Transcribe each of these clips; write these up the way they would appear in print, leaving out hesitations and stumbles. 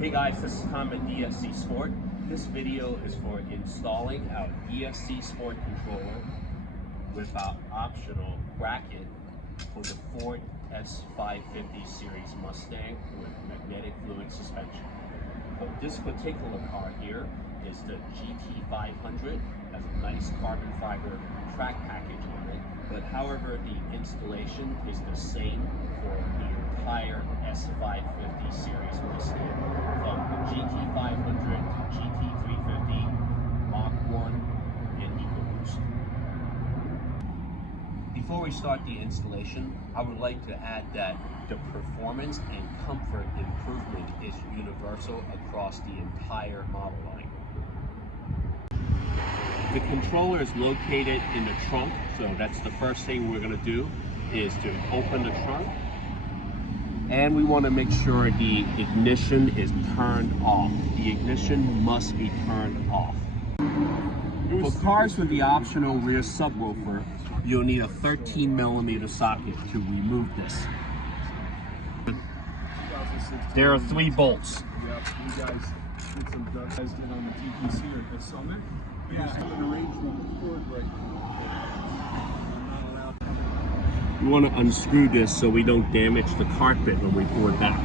Hey guys, this is Tom at DSC Sport. This video is for installing our DSC Sport Controller with our optional bracket for the Ford S550 series Mustang with magnetic fluid suspension. So this particular car here is the GT500, has a nice carbon fiber track package on it, but however the installation is the same for the entire S550 series Mustang, from the GT500 to GT350, Mach 1, and EcoBoost. Before we start the installation, I would like to add that the performance and comfort improvement is universal across the entire model line. The controller is located in the trunk, so that's the first thing we're going to do is to open the trunk. And we want to make sure the ignition is turned off. The ignition must be turned off. For cars with the optional rear subwoofer, you'll need a 13mm socket to remove this. There are 3 bolts. Yeah, you guys did some guys did on the TPC at Summit. Yeah, I have an arrangement with Ford right now. I'm not allowed to. We want to unscrew this so we don't damage the carpet when we pull it back.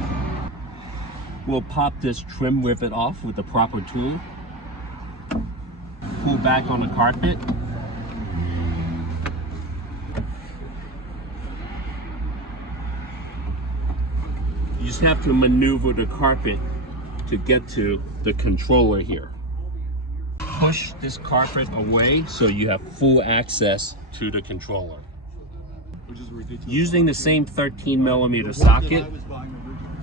We'll pop this trim rivet off with the proper tool. Pull back on the carpet. You just have to maneuver the carpet to get to the controller here. Push this carpet away so you have full access to the controller. Using the same 13mm socket,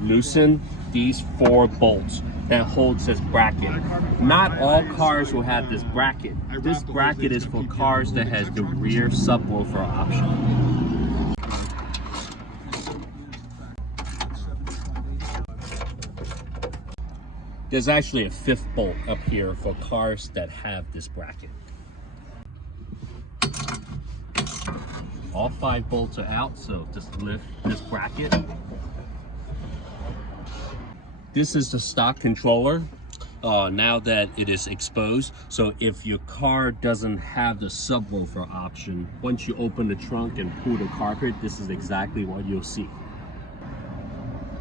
loosen these 4 bolts that holds this bracket. Not all cars will have this bracket. This bracket is for cars that has the rear subwoofer option. There's actually a 5th bolt up here for cars that have this bracket. All 5 bolts are out, so just lift this bracket. This is the stock controller now that it is exposed. So if your car doesn't have the subwoofer option, once you open the trunk and pull the carpet, this is exactly what you'll see.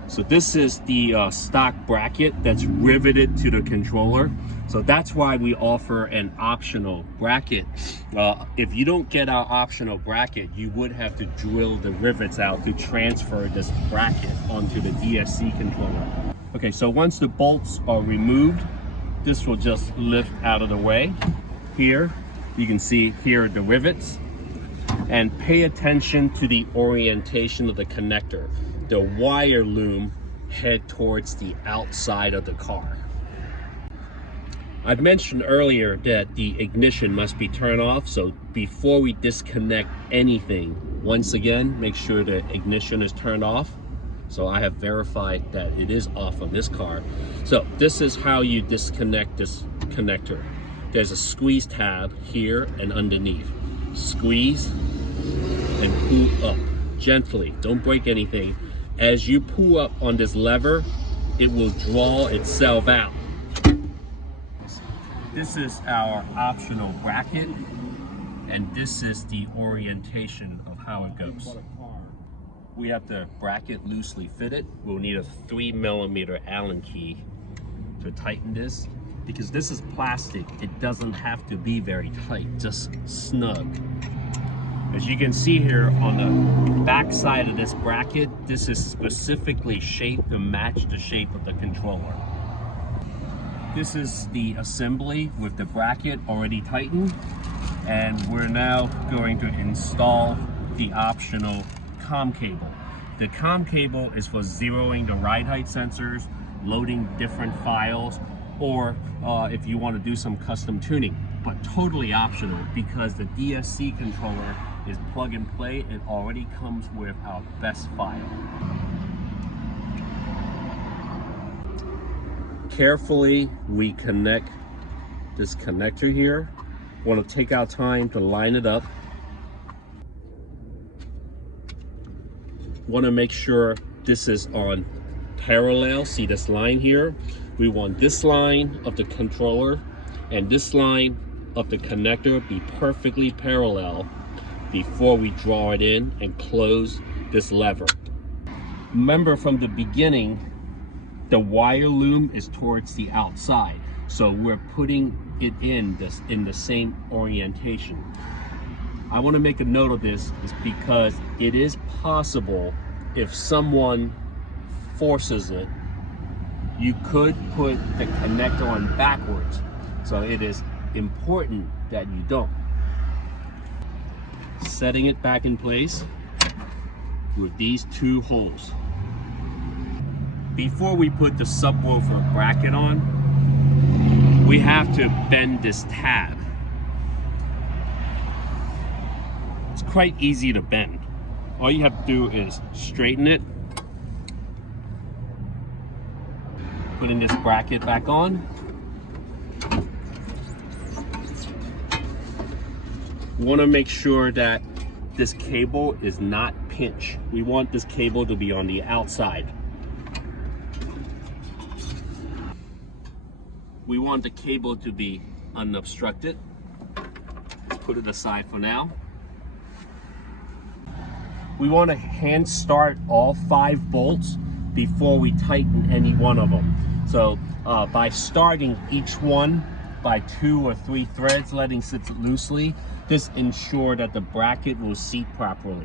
So this is the stock bracket that's riveted to the controller. So that's why we offer an optional bracket. If you don't get our optional bracket, you would have to drill the rivets out to transfer this bracket onto the DSC controller. Okay, so once the bolts are removed, this will just lift out of the way. Here, you can see here are the rivets. And pay attention to the orientation of the connector. The wire loom head towards the outside of the car. I mentioned earlier that the ignition must be turned off, so before we disconnect anything, once again, make sure the ignition is turned off. So I have verified that it is off on this car. So this is how you disconnect this connector. There's a squeeze tab here and underneath. Squeeze and pull up gently, don't break anything. As you pull up on this lever, it will draw itself out. This is our optional bracket, and this is the orientation of how it goes. We have the bracket loosely fitted. We'll need a 3mm Allen key to tighten this, because this is plastic. It doesn't have to be very tight, just snug. As you can see here on the back side of this bracket, this is specifically shaped to match the shape of the controller. This is the assembly with the bracket already tightened, and we're now going to install the optional COM cable. The COM cable is for zeroing the ride height sensors, loading different files, or if you want to do some custom tuning, but totally optional because the DSC controller is plug and play. It already comes with our best file. Carefully, we connect this connector here. Want to take our time to line it up. Want to make sure this is on parallel. See this line here? We want this line of the controller and this line of the connector be perfectly parallel before we draw it in and close this lever. Remember from the beginning, the wire loom is towards the outside, so we're putting it in the same orientation. I want to make a note of this is because it is possible if someone forces it, you could put the connector on backwards. So it is important that you don't. Setting it back in place with these two holes. Before we put the subwoofer bracket on, we have to bend this tab. It's quite easy to bend. All you have to do is straighten it, putting this bracket back on. We want to make sure that this cable is not pinched. We want this cable to be on the outside. We want the cable to be unobstructed. Let's put it aside for now. We want to hand start all 5 bolts before we tighten any one of them. So by starting each one by 2 or 3 threads, letting sit loosely, this ensures that the bracket will seat properly.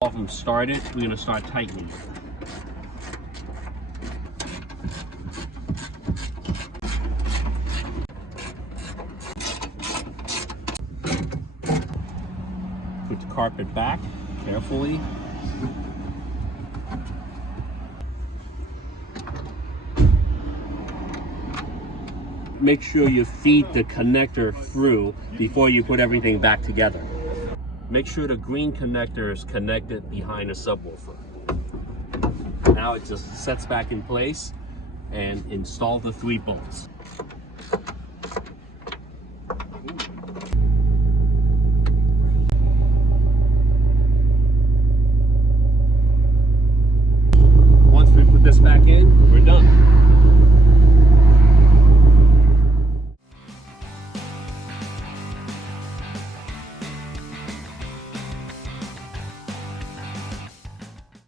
All of them started, we're going to start tightening. Put the carpet back carefully. Make sure you feed the connector through before you put everything back together. Make sure the green connector is connected behind the subwoofer. Now it just sets back in place and install the 3 bolts. Once we put this back in, we're done.